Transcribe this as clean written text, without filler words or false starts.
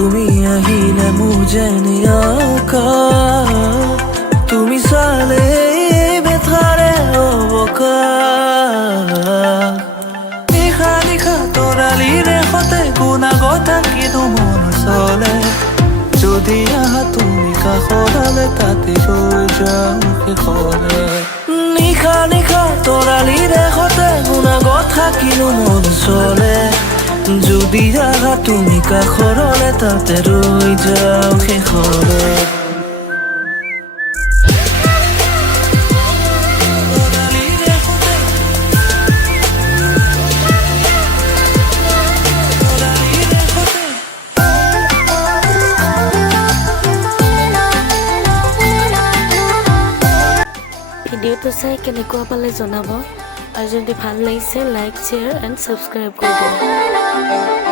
তুমি আহিলে মোৰ যেন আকাশ তুমি চালে বেথাৰে অৱকাশ নিশা নিশা তৰালিৰে সতে গুণাগতা কিন্তু মন চলে যদি আহা তুমি কাষলে তাতে ৰৈ যাওঁ শেষলে নিশা নিশা তৰালিৰে সতে গুণাগত থাকিলো মন চলে যদি আহা তুমি কাষলে তাতে ৰৈ যাওঁ শেষলে ভিডিঅ'টো চাই কেনেকুৱা পালে জনাব আৰু যদি ভাল লাগিছে লাইক শ্বেয়াৰ এণ্ড ছাবস্ক্ৰাইব কৰি দিব।